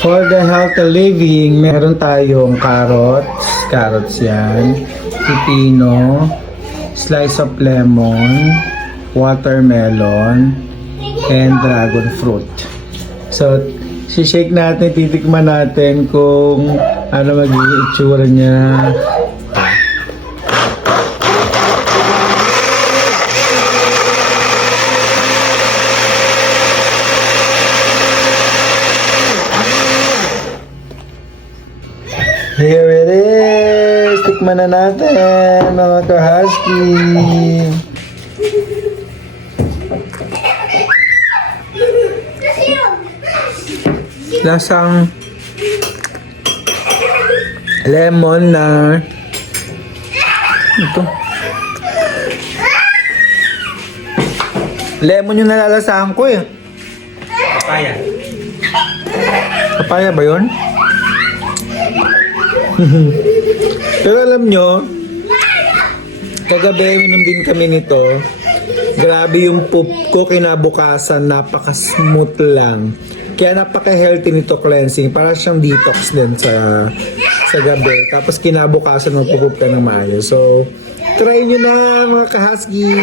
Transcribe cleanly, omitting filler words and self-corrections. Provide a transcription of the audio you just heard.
For the healthy living, meron tayong carrots yan, pipino, slice of lemon, watermelon, and dragon fruit. So, shake natin, titikman natin kung ano magiging itsura niya. Here it is! Tikman na natin, mga ka-husky! Lasang lemon na ito. Lemon yung nalalasahan ko eh. Papaya. Papaya ba yun? Pero alam nyo, kagabi minom din kami nito. Grabe yung poop ko kinabukasan, napaka-smooth lang. Kaya napaka-healthy nito, cleansing. Para siyang detox din sa gabi. Tapos kinabukasan magpupup ka ng maayos. So, try nyo na mga ka-husky.